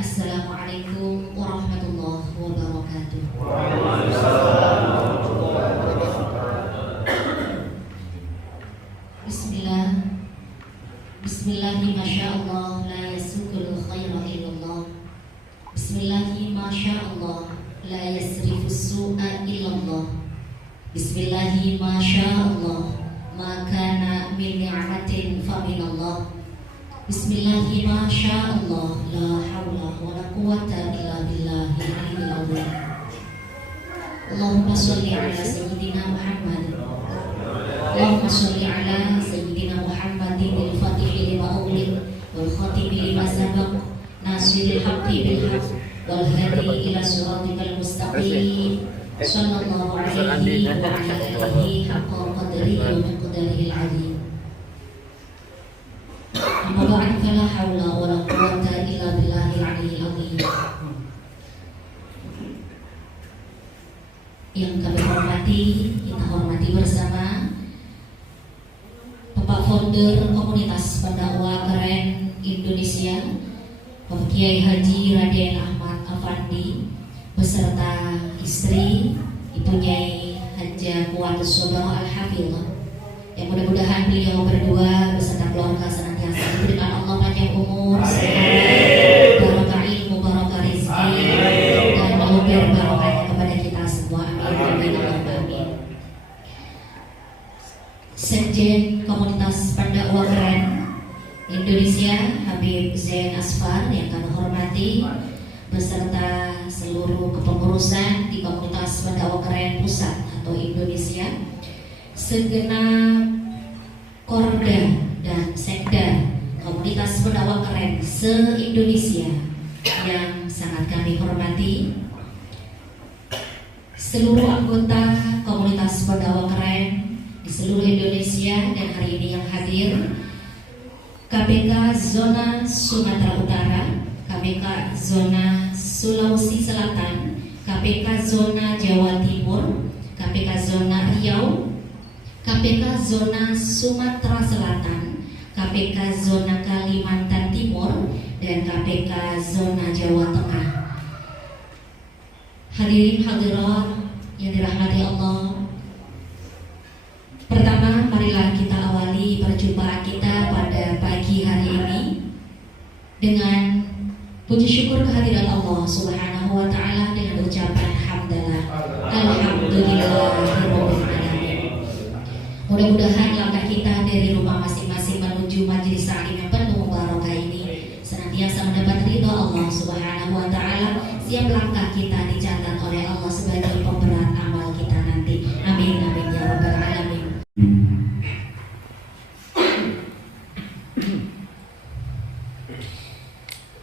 Assalamualaikum warahmatullahi wabarakatuh. Bismillah. Bismillahi masyaallah la yasukul khaira illallah. Bismillahi masyaallah la yasrifus su'a illallah. Bismillahi masyaallah ma kana min ni'matin fa minallah. Bismillahi masyaallah la haula wa la quwwata illa billahil aliyyil azim. Allahumma sholli ala sayyidina Muhammad. Allahumma sholli ala sayyidina Muhammadin al-fatih lima ughliq wal khatim lima sabaq nasiril haqqi bil haqq wal hadi ila siratikal mustaqim sallallahu alaihi wa ala alihi haqqa qadrihi wa miqdarihi al-'azim. Amma ba'd, fala haula wa la quwwata illa billahil 'aliyyil 'azim. Yang kami hormati, kita hormati bersama Bapak Founder Komunitas Pendakwah Keren Indonesia, Bapak Kiai Haji Raden Ahmad Afandi, beserta istri Ibu Nyai Hajah Kuatus Sobaro Al-Hafidhah, yang mudah-mudahan beliau berdua beserta keluarga senantiasa diberikan Allah panjang umur, sehat, barokah ilmu, barokah rezeki, dan melebur barokahnya kepada kita semua. Amin. Amin. Sekjen Komunitas Pendakwah Keren Indonesia Habib Zain Asfar yang kami hormati, beserta seluruh kepengurusan di Komunitas Pendakwah Keren Pusat atau Indonesia, segenap Korda dan Sekda Komunitas Pendakwah Keren se-Indonesia yang sangat kami hormati, seluruh anggota Komunitas Pendakwah Keren di seluruh Indonesia dan hari ini yang hadir, KPK Zona Sumatera Utara, KPK Zona Sulawesi Selatan, KPK Zona Jawa Timur, KPK Zona Riau, KPK Zona Sumatera Selatan, KPK Zona Kalimantan Timur, dan KPK Zona Jawa Tengah. Hadirin hadirat yang dirahmati Allah, pertama marilah kita awali perjumpaan kita pada pagi hari ini dengan puji syukur kehadiran Allah Subhanahu wa Ta'ala dengan ucapan hamdalah, alhamdulillahirabbil alamin. Mudah-mudahan langkah kita dari rumah masing-masing menuju majelis taklim yang penuh barokah ini senantiasa mendapat ridho Allah Subhanahu wa Ta'ala. Siap langkah kita dicatat oleh Allah sebagai pemberat amal kita nanti. Amin amin ya rabbal alamin.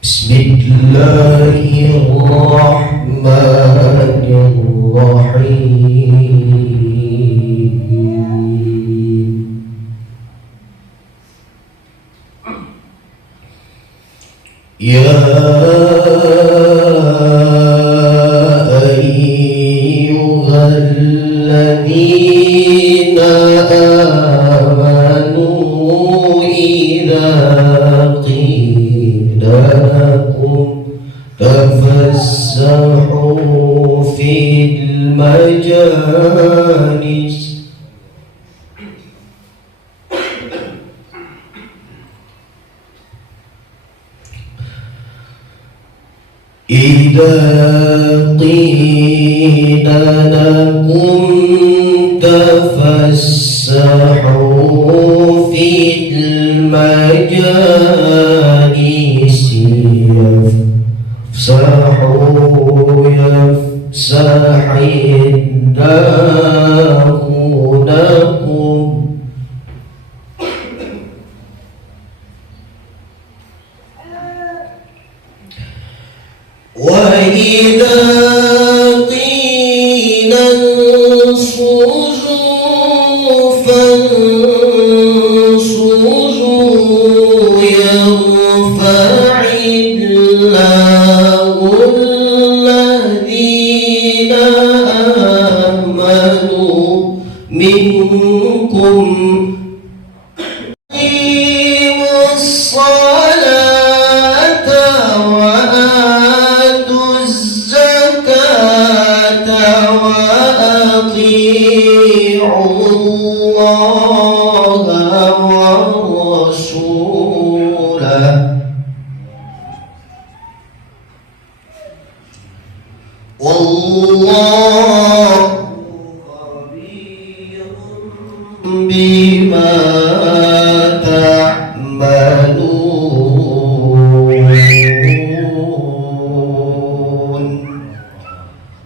Bismillahirrahmanirrahim. Ya ayyuhalladzina amanu idza qila lakum tafassahu fil majalis idza qila lakum tafassahu fil majalis yafsahu yafsahillahu lakum wa idza qila ansuzu fansuzu yarfa'illahu alladhina amanu minkum bima ta'malun.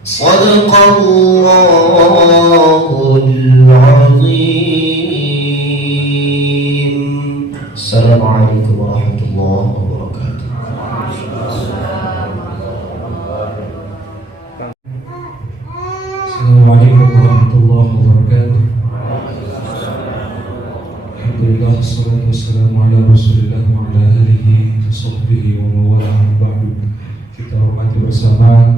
Sadaqallahul azim. Assalamualaikum warahmatullahi wabarakatuh. Assalamualaikum warahmatullahi wabarakatuh. Alhamdulillah, wassalatu wassalamu ala Rasulillah wa ala alihi wa sahbihi wa mawalah ba'du. Kita hormati bersama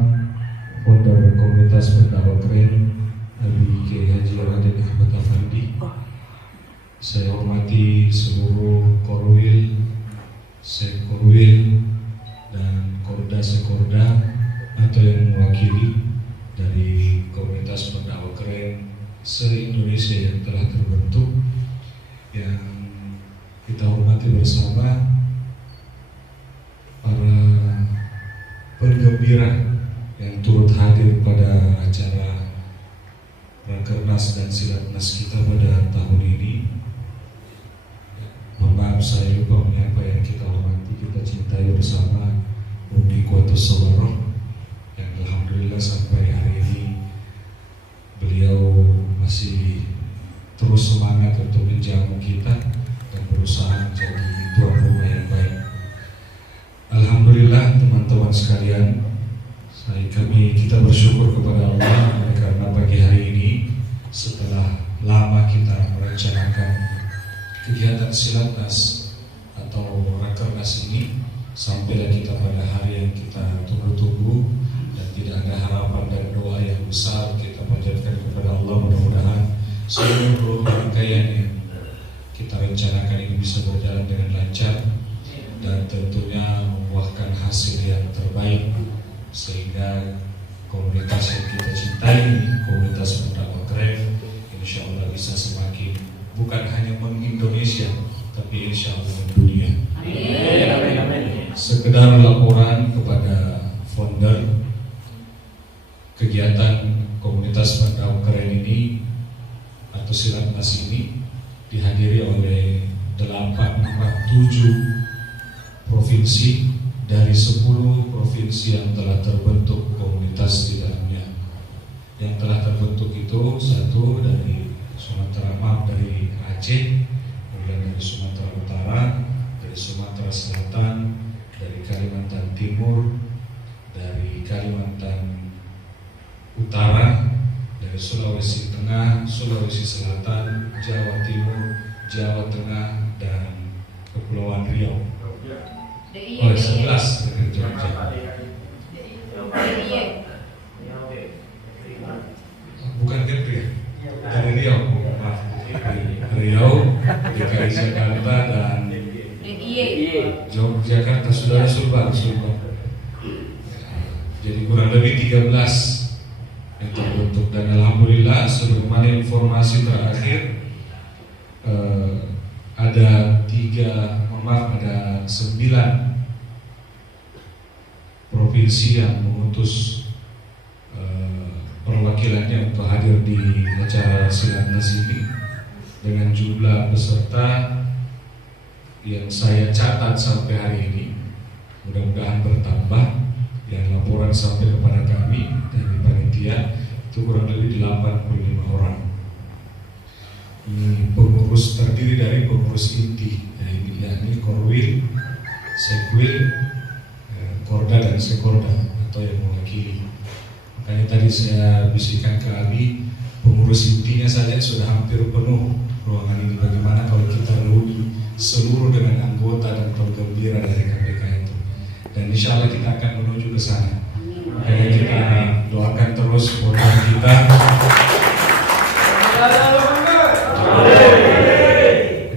founder komunitas berdakwah keren Abi Kiai Haji Raden Ahmad Afandi. Saya hormati seluruh korwil, sekorwil, dan korda-sekorda atau yang mewakili dari komunitas berdakwah keren se-Indonesia yang telah terbentuk, yang kita hormati bersama para penggembira yang turut hadir pada acara Rakernas dan Silatnas kita pada tahun ini. Mohon maaf saya lupa menyapa yang kita hormati, kita cintai bersama Bumi Kuatus Sabaroh yang alhamdulillah sampai hari ini beliau masih terus semangat untuk menjamu kita dan berusaha menjadi tuan rumah yang baik. Alhamdulillah teman-teman sekalian, kita bersyukur kepada Allah karena pagi hari ini setelah lama kita merencanakan kegiatan Silatnas atau Rakernas ini, sampailah kita pada hari yang kita tunggu-tunggu dan tidak ada harapan dan doa yang besar kita panjatkan kepada Allah, mudah-mudahan seluruh rangkaian yang kita rencanakan ini bisa berjalan dengan lancar dan tentunya membuahkan hasil yang terbaik, sehingga komunitas yang kita cintai ini, komunitas berdakwah keren, insya Allah bisa semakin bukan hanya meng-Indonesia tapi insya Allah mendunia. Amin. Sekedar laporan kepada founder kegiatan komunitas berdakwah keren ini atau Silatnas ini dihadiri oleh 7 provinsi dari 10 provinsi yang telah terbentuk komunitas di dalamnya. Yang telah terbentuk itu satu dari dari Aceh, kemudian dari Sumatera Utara, dari Sumatera Selatan, dari Kalimantan Timur, dari Kalimantan Utara, dari Sulawesi Tengah, Sulawesi Selatan, Jawa Timur, Jawa Tengah, dan Kepulauan Riau. Oh, 11 dari Jogja. Bukan Kepri, dari Riau, maaf. Riau, DKI Jakarta, dan Yogyakarta, saudara Sulbar. Jadi kurang lebih 13 yang terbentuk, dan alhamdulillah sebagaimana informasi terakhir ada 9 provinsi yang mengutus perwakilannya untuk hadir di acara Silatnas ini dengan jumlah peserta yang saya catat sampai hari ini, mudah-mudahan bertambah. Yang laporan sampai kepada kami dari panitia itu kurang lebih 85 orang. Ini pengurus terdiri dari pengurus inti, yakni Korwil, Sekwil, Korda dan Sekorda atau yang mewakili. Makanya tadi saya bisikan ke Abi, pengurus intinya saja sudah hampir penuh ruangan ini. Bagaimana kalau kita luni seluruh dengan anggota dan penggembira dari KPK itu? Dan insya Allah kita akan menuju ke sana. Makanya kita doakan terus program kita.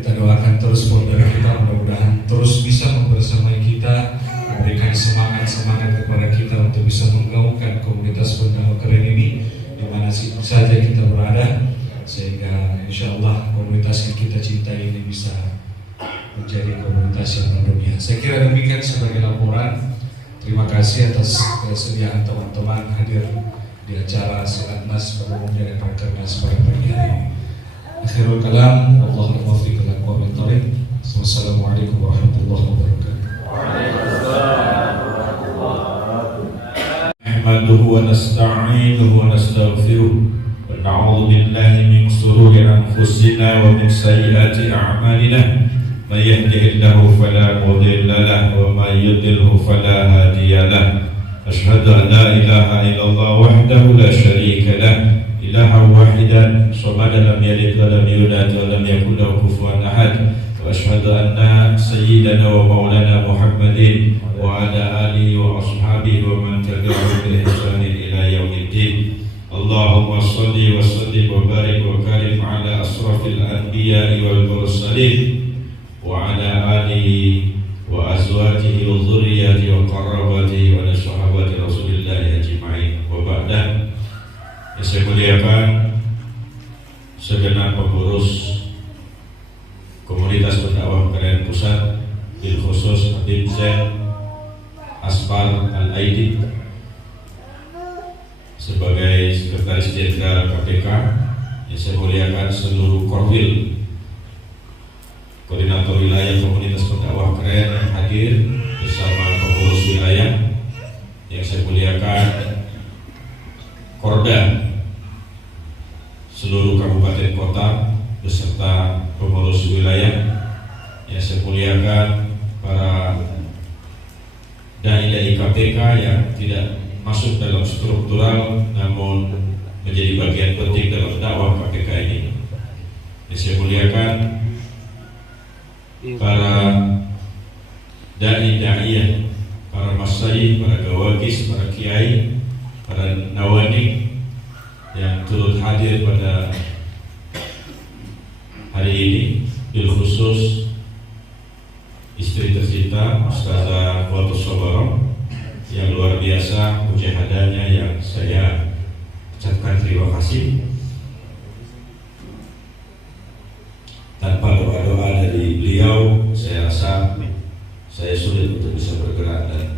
Kita doakan terus program kita, mudah-mudahan terus bisa membersamai kita, memberikan semangat kepada kita untuk bisa menggaungkan komunitas berdakwah keren ini di mana saja kita berada, sehingga insya Allah komunitas yang kita cintai ini bisa menjadi komunitas yang mendunia. Saya kira demikian sebagai laporan. Terima kasih atas kesediaan teman-teman hadir di acara Silatnas berumumnya dan Rakernas pada pagi hari ini. Akhirul kalam, Allahumma muwaffiq ila aqwamit thoriq. Wassalamualaikum warahmatullahi wabarakatuh. Nahmaduhu wa nasta'inuhu wa nastaghfiruh wa na'udzu billahi min shururi anfusina wa min sayyiati a'malina. من يهده الله فلا مضل له ومن يضلل فلا هادي له. أشهد أن لا إله إلا الله وحده لا شريك له إلها واحدا صمدا لم يلد ولم يولد ولم يكن له كفوا أحد وأشهد أن سيدنا ومولانا محمد وعلى آله وأصحابه ومن تبعهم بإحسان إلى يوم الدين. اللهم صل وسلم وبارك وكرم على أشرف الأنبياء والمرسلين وعلى آله وأزواجه وذريته وقرابته وصحابة رسول الله أجمعين. وبعد, yang saya muliakan segenap pengurus komunitas berdakwah Keren Pusat, bil khusus Habib Zain Asfar Al-Aidi sebagai Sekretaris Jenderal KPK, yang saya muliakan seluruh Korwil, Koordinator Wilayah Komunitas Berdakwah Keren yang hadir bersama pengurus wilayah, yang saya muliakan Korda seluruh kabupaten kota beserta pengurus wilayah, yang saya muliakan para dai-dai KPK yang tidak masuk dalam struktural namun menjadi bagian penting dalam dakwah KPK ini, yang saya muliakan para dai-da'iyah, para masyayikh, para gawagis, para kiai, para nawani yang turut hadir pada hari ini, bil khusus istri tercinta Ustazah Fatus Sobaro yang luar biasa mujahadahnya, yang saya ucapkan terima kasih. Tanpa doa-doa dari beliau, saya rasa saya sulit untuk bisa bergerak dan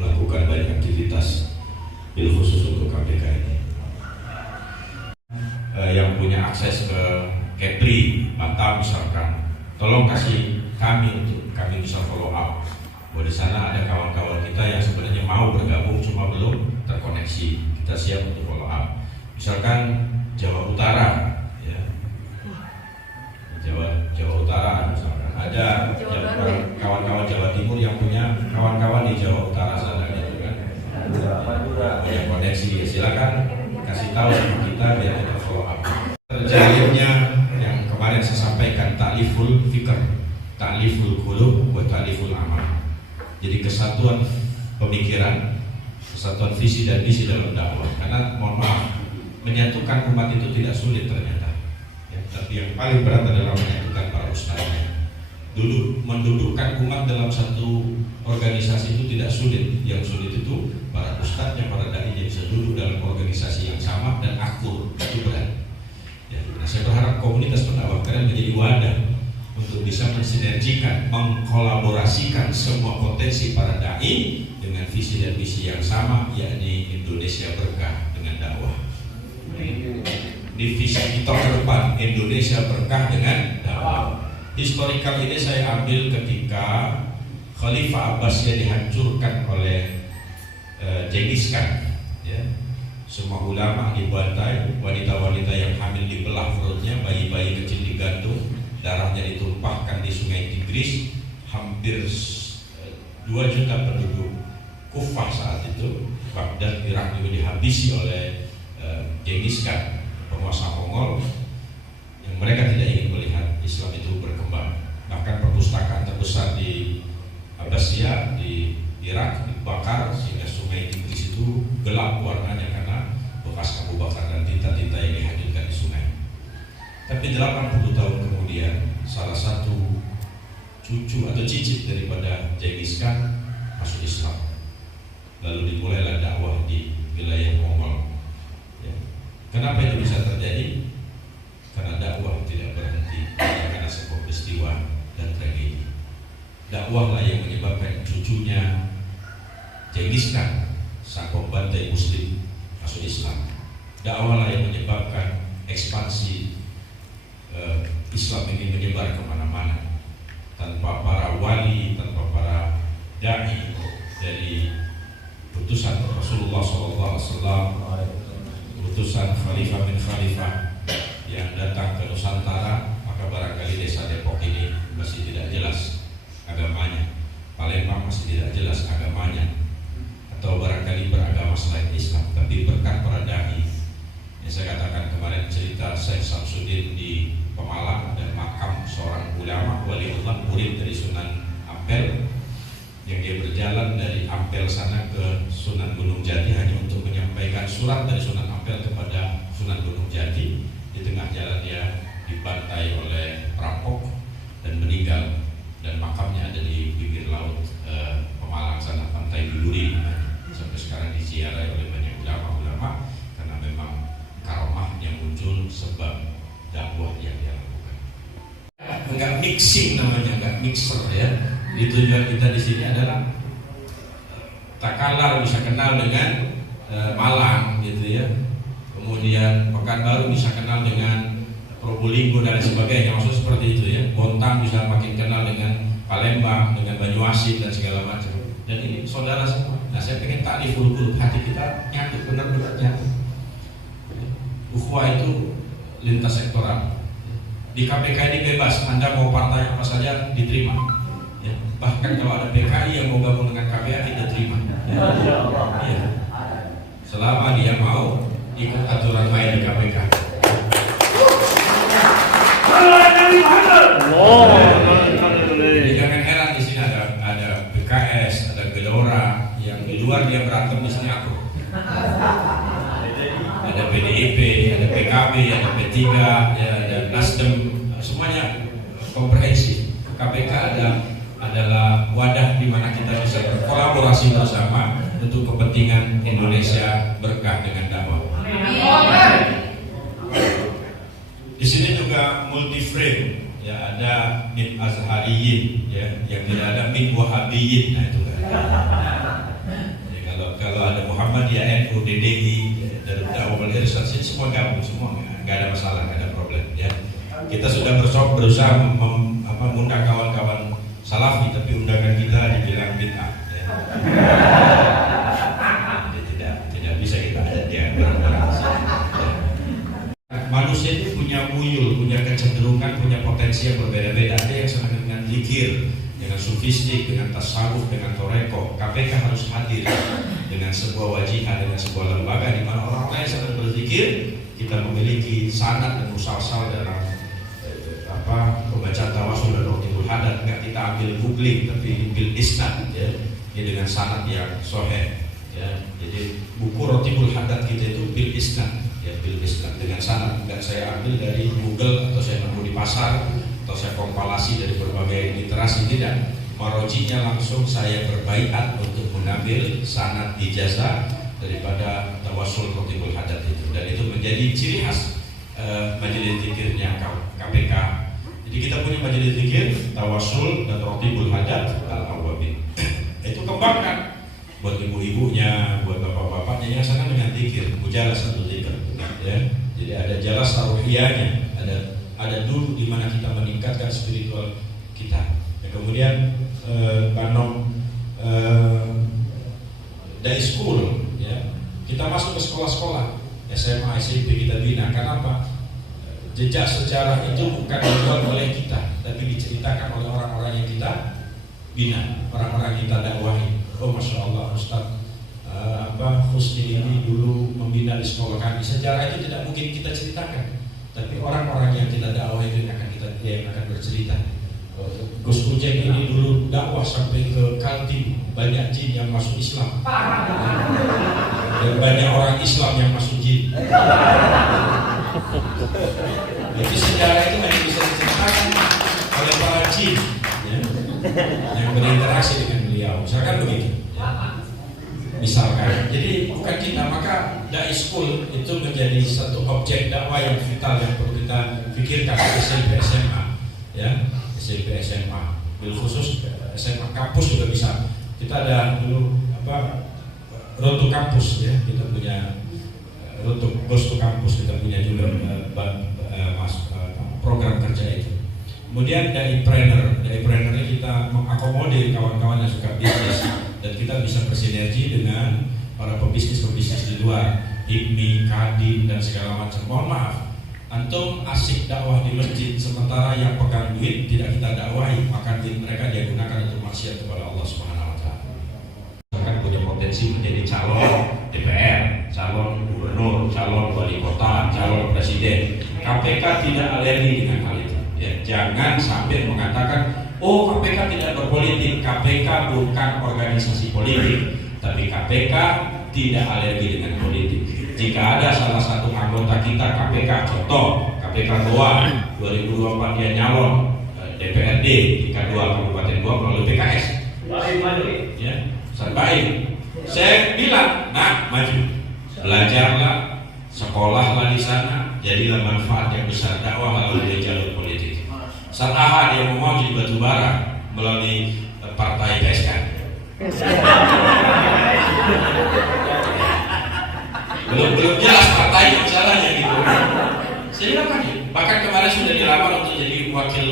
melakukan banyak aktivitas, bil khusus untuk KPK ini. Yang punya akses ke Kepri, Batam misalkan, tolong kasih kami untuk kami bisa follow up. Bahwa di sana ada kawan-kawan kita yang sebenarnya mau bergabung cuma belum terkoneksi. Kita siap untuk follow up. Misalkan Jawa Utara, ya. Jawa Utara misalkan ada kawan-kawan Jawa Timur yang punya kawan-kawan di Jawa Utara sana gitu kan. Yang koneksi, ya silakan kasih tahu sama kita biar kita follow up. Terjalinnya yang kemarin saya sampaikan, ta'liful fikr, ta'liful qulub wa ta'liful amal. Jadi kesatuan pemikiran, kesatuan visi dan misi dalam dakwah. Karena mohon maaf, menyatukan umat itu tidak sulit ternyata, ya, tapi yang paling berat adalah menyatukan para ustadznya. Dulu mendudukkan umat dalam satu organisasi itu tidak sulit. Yang sulit itu para ustadznya, para dai yang bisa duduk dalam organisasi yang sama dan akur, itu berat. Ya, nah saya berharap komunitas berdakwah Keren menjadi wadah untuk bisa mensinergikan, mengkolaborasikan semua potensi para dai dengan visi dan misi yang sama, yakni Indonesia berkah dengan dakwah. Di visi kita ke depan, Indonesia berkah dengan dakwah. Historikal ini saya ambil ketika Khalifah Abbasiyah dihancurkan oleh Genghis Khan, ya. Semua ulama dibantai, wanita-wanita yang hamil dibelah perutnya, bayi-bayi kecil digantung, darahnya ditumpahkan di sungai Tigris. Hampir 2 juta penduduk Kufah saat itu, Baghdad, Irak juga dihabisi oleh Genghis Khan, penguasa Mongol, yang mereka tidak ingin melihat Islam itu berkembang. Bahkan perpustakaan terbesar di Abbasiyah di Irak dibakar sehingga sungai Tigris itu gelap warnanya karena bekas kayu bakar dan tinta-tinta yang dihanyutkan di sungai. Tapi 80 tahun kemudian, salah satu cucu atau cicit daripada Genghis Khan masuk Islam. Lalu dimulailah dakwah di wilayah Mongol. Ya. Kenapa itu bisa terjadi? Karena dakwah tidak berhenti karena sebuah peristiwa dan tragedi. Dakwahlah yang menyebabkan cucunya Genghis Khan, sang pembantai Muslim, masuk Islam. Dakwahlah yang menyebabkan ekspansi Islam ini menyebar kemana-mana. Tanpa para wali, tanpa para dai dari putusan Rasulullah SAW, putusan Khalifah bin Khalifah yang datang ke Nusantara, maka barangkali desa Depok ini masih tidak jelas agamanya, Palembang masih tidak jelas agamanya, atau barangkali beragama selain Islam. Tapi berkat para dai Yang saya katakan kemarin cerita Syekh Samsudin di Pemalang, ada makam seorang ulama waliullah murid dari Sunan Ampel, yang dia berjalan dari Ampel sana ke Sunan Gunung Jati hanya untuk menyampaikan surat dari Sunan Ampel kepada Sunan Gunung Jati. Di tengah jalan dia dibantai oleh perampok dan meninggal, dan makamnya ada di bibir laut Pemalang sana, Pantai Duluri. Sampai sekarang diziarahi oleh banyak ulama-ulama karena memang karomah yang muncul sebab dakwah yang dia lakukan. Enggak mixing namanya, enggak mixer ya. Di tujuan kita di sini adalah tak kalah bisa kenal dengan Malang gitu ya. Kemudian Pekanbaru bisa kenal dengan Probolinggo dan sebagainya. Maksud seperti itu ya. Bontang bisa makin kenal dengan Palembang, dengan Banyuasin dan segala macam. Dan ini saudara semua. Nah, saya pengen taklif dulu hati kita nyatu, benar-benar nyatu. Ukhuwah itu lintas sektoral. Di KPK ini bebas, Anda mau partai apa saja diterima. Ya. Bahkan kalau ada PKI yang mau gabung dengan KPA kita terima. Ya. Selama dia mau ikut aturan main di KPK. Jadi jangan heran di sini ada PKS, ada Gelora, yang di luar dia berantem di sini aku. Ada PDIP, ada PKB, ada P3, ya, ada Nasdem, semuanya komprehensif. KPK adalah wadah di mana kita bisa berkolaborasi bersama untuk kepentingan Indonesia berkah dengan dakwah. Di sini juga multi frame, ya, ada min azhariyin, ya, yang tidak ada min wahabiyin, nah itu kan. Jadi kalau ada Muhammadiyah, NU, DDI, dari dakwah wal irsyad semua gabung, semua nggak ada masalah, nggak ada problem ya. Kita sudah berusaha mengundang kawan-kawan salafi, tapi undangan kita dibilang bid'ah ya. tidak bisa kita ada dia barang-barang. Manusia itu punya muyul, punya kecenderungan, punya potensi yang berbeda-beda. Ada yang senang dengan zikir, dengan sufistik, dengan tasawuf, dengan toreko. KPK harus hadir dengan sebuah wajihan, dengan sebuah lembaga di mana orang-orang yang sedang berzikir, kita memiliki sanad dan musalsal dalam pembacaan tawasul dan rotibul hadat. Nggak kita ambil googling, tapi bil isnad ya, dengan sanad yang sahih ya. Jadi buku rotibul hadat kita itu bil isnad ya, bil isnad dengan sanad. Nggak saya ambil dari Google atau saya nemu di pasar atau saya kompilasi dari berbagai literasi, tidak. Marojinya langsung saya berbaiat untuk mengambil sanad ijazah daripada tawasul rotibul hadat itu, dan itu menjadi ciri khas majelis zikirnya KPK. Jadi kita punya majelis zikir tawasul dan rotibul hadat al-awwabin. Itu kembangkan buat ibu-ibunya, buat bapak-bapaknya yang senang dengan zikir, mujalah satu zikir ya. Jadi ada jalas taruhiyahnya, ada dulu di mana kita meningkatkan spiritual kita. Dan kemudian Banom dari school ya, kita masuk ke sekolah-sekolah SMA, SMP kita bina. Kenapa? Jejak sejarah itu bukan dibuat oleh kita, tapi diceritakan oleh orang-orang yang kita bina, orang-orang yang kita dakwahi. Oh, masya Allah, Ustaz Husni ini dulu membina di sekolah kami. Sejarah itu tidak mungkin kita ceritakan, tapi orang-orang yang kita dakwahi itu yang akan bercerita. Gus Ujeng ini dulu dakwah sampai ke Kaltim, banyak jin yang masuk Islam, dan banyak orang Islam yang masuk jin. Jadi sejarah itu hanya bisa diceritakan oleh para jin ya, yang berinteraksi dengan beliau. Misalkan begitu ya. Misalkan, jadi bukan kita, maka dai school itu menjadi satu objek dakwah yang vital yang perlu kita pikirkan. SMP SMA ya, SMP SMA, bil khusus SMA kampus juga bisa. Kita ada dulu Road to Kampus ya, kita punya Road to Ghost to Kampus, kita punya juga program kerja itu. Kemudian dari trainer kita mengakomodir kawan-kawan yang suka bisnis, dan kita bisa bersinergi dengan para pebisnis di luar, IPMI, Kadin dan segala macam. Mohon maaf, antum asik dakwah di masjid, sementara yang pegang duit tidak kita dakwahi, maka duit mereka dia gunakan untuk maksiat kepada Allah Subhanahu wa taala. Bahkan punya potensi menjadi calon DPR, calon gubernur, calon calon wali kota, calon presiden. KPK tidak alergi dengan hal itu. Ya, jangan sampai mengatakan, oh KPK tidak berpolitik. KPK bukan organisasi politik, tapi KPK tidak alergi dengan politik. Jika ada salah satu anggota kita KPK, contoh KPK Goa 2024 dia nyalon DPRD tingkat 2 Kabupaten Goa melalui PKS. Ya, baik. Saya bilang, nah maju, belajarlah, sekolahlah di sana, jadilah manfaat yang besar, dakwah melalui jalur politik. Saat AHA dia mau jadi batubara melalui partai PSK. Belum jelas partainya misalnya gitu. Silakan. Bahkan kemarin sudah dilamar untuk jadi wakil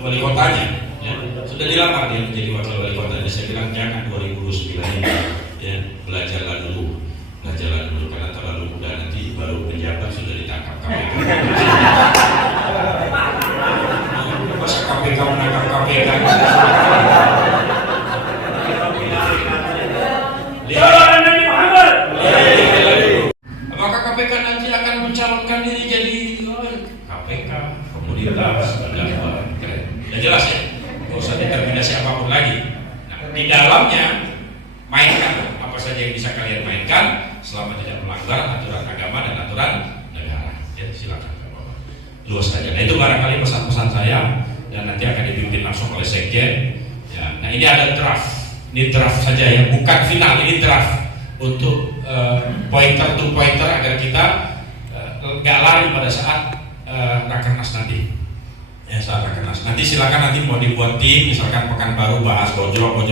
wali kotanya. Ya, sudah dilamar dia menjadi wakil wali kotanya. Saya bilang jangan 2029 ini. Ya, belajarlah dulu karena terlalu muda nanti baru penjabat sudah ditangkap KPK. Masa KPK menangkap KPK? Apakah KPK nanti akan mencalonkan diri jadi KPK, komunitas, dakwah? Sudah jelas ya, nggak usah determinasi apapun lagi. Nah, di dalamnya mainkan apa saja yang bisa kalian mainkan selama tidak melanggar aturan agama dan aturan negara. Ya, silakan. Luas saja. Nah, itu barangkali pesan-pesan saya dan nanti akan dipimpin langsung oleh sekjen. Ya, nah ini ada draft. Ini draft saja ya, bukan final. Ini draft untuk pointer to pointer agar kita nggak lari pada saat rakernas nanti. Ya, saat rakernas. Nanti silakan nanti mau dibuat tim, misalkan Pekanbaru bahas gojlok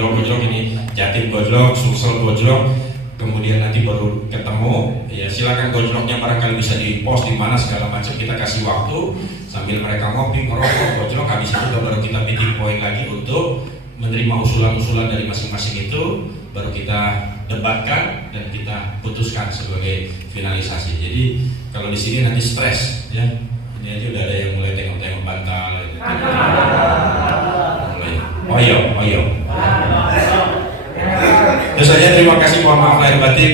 ini, Jatim gojlok, Sulsel gojlok, kemudian nanti baru ketemu. Ya silakan gojloknya barangkali bisa di-post di mana segala macam, kita kasih waktu sambil mereka ngopi, merokok, gojlok, habis itu baru kita meeting point lagi untuk menerima usulan-usulan dari masing-masing itu, baru kita debatkan dan kita putuskan sebagai finalisasi. Jadi kalau di sini nanti stres ya. Ini aja udah ada yang mulai tengok-tengok bantal gitu. Mulai oyo. Itu saja, terima kasih, mohon maaf lahir batin.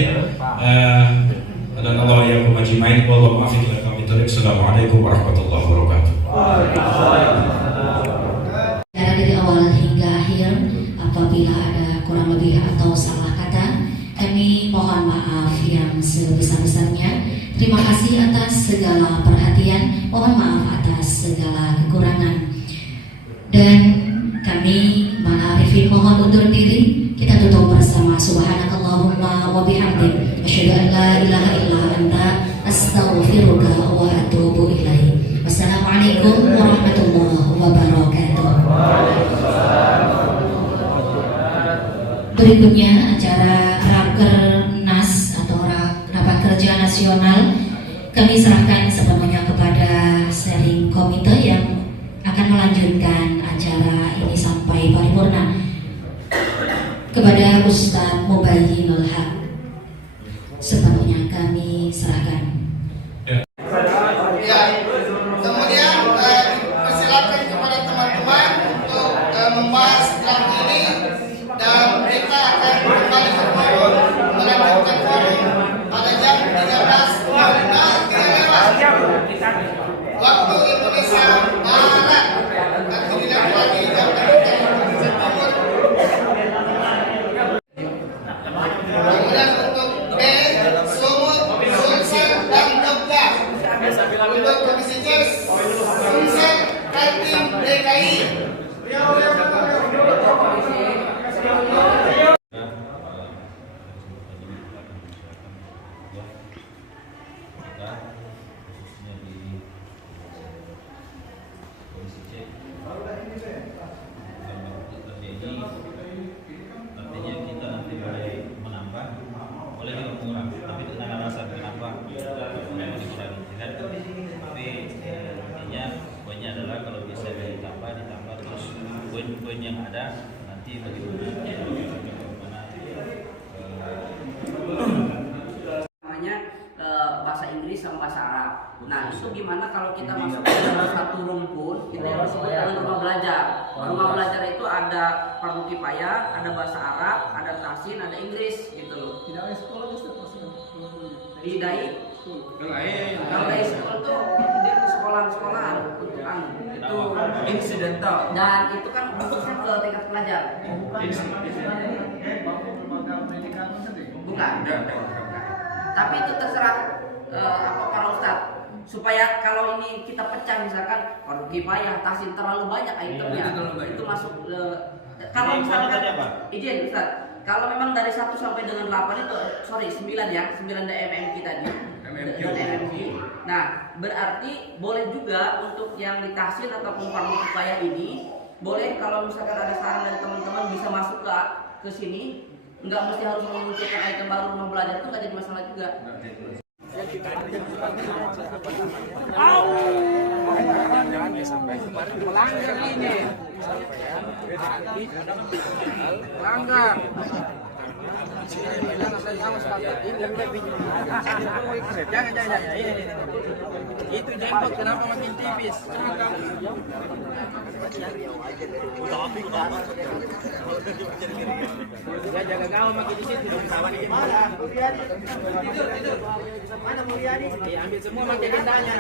Dan Allah ya majmain, wallahu muwaffiq ila aqwamit thoriq. Assalamualaikum warahmatullahi wabarakatuh. Dari awal hingga akhir, apabila ada kurang lebih atau salah kata, kami mohon maaf yang sebesar-besarnya. Terima kasih atas segala perhatian, mohon maaf atas segala kekurangan. Dan kami Ma'arifin mohon undur diri. Kita tutup bersama subhanakallahumma wa bihamdik asyhadu an la ilaha illa anta astaghfiruka wa atubu ilaik. Wassalamualaikum warahmatullahi wabarakatuh. Berikutnya acara Rakernas atau Rapat Kerja Nasional kami serahkan sepenuhnya kepada steering komite yang akan melanjutkan acara ini sampai paripurna. Kepada Ustadz Mubayyinul Haq sepenuhnya kami serahkan. Ya, kemudian persilakan kepada teman-teman untuk membahas draft ini dan kita akan kembali ke forum melanjutkan forum pada jam 13.00 waktu Indonesia Barat. Nanti tidak lagi jam 13.00. Kemudian untuk B, Sumut, Sulsel, dan Jogja. Untuk Komisi C, Sulsel, Kaltim, DKI. Artinya kita nanti boleh menambah, boleh juga mengurang, tapi dengan alasan kenapa memang dikurangi. Tapi intinya poinnya adalah kalau bisa ditambah terus poin-poin yang ada nanti bagaimana namanya bahasa Inggris sama bahasa Arab. Nah itu gimana kalau kita masuk ke dalam satu rumpun, kita yang disebut dengan rumah belajar. Rumah belajar itu ada fardu kifayah, ada bahasa Arab, ada tahsin, ada Inggris gitu loh. Di DAI Kalau high school tuh dia ke sekolahan-sekolahan untuk itu incidental dan itu kan khususnya ke tingkat pelajar. Bukan. Tapi itu terserah para ustadz supaya kalau ini kita pecah misalkan fardu kifayah, tahsin terlalu banyak itemnya itu masuk kalau misalkan izin ustadz, kalau memang dari 1 sampai dengan 8 itu 9 ya, 9 MMQ tadi. MMQ. Nah, berarti boleh juga untuk yang di tahsin ataupun fardu kifayah ini boleh kalau misalkan ada saran dari teman-teman bisa masuk ke sini, nggak mesti harus memunculkan item baru rumah belajar itu nggak jadi masalah juga. Jangan sampai melanggar ini. Melanggar. Jangan. Itu jenggot kenapa makin tipis? Ya jaga kamu makin di situ. Tidur. Mana Mulyadi? Ambil semua makin ditanya.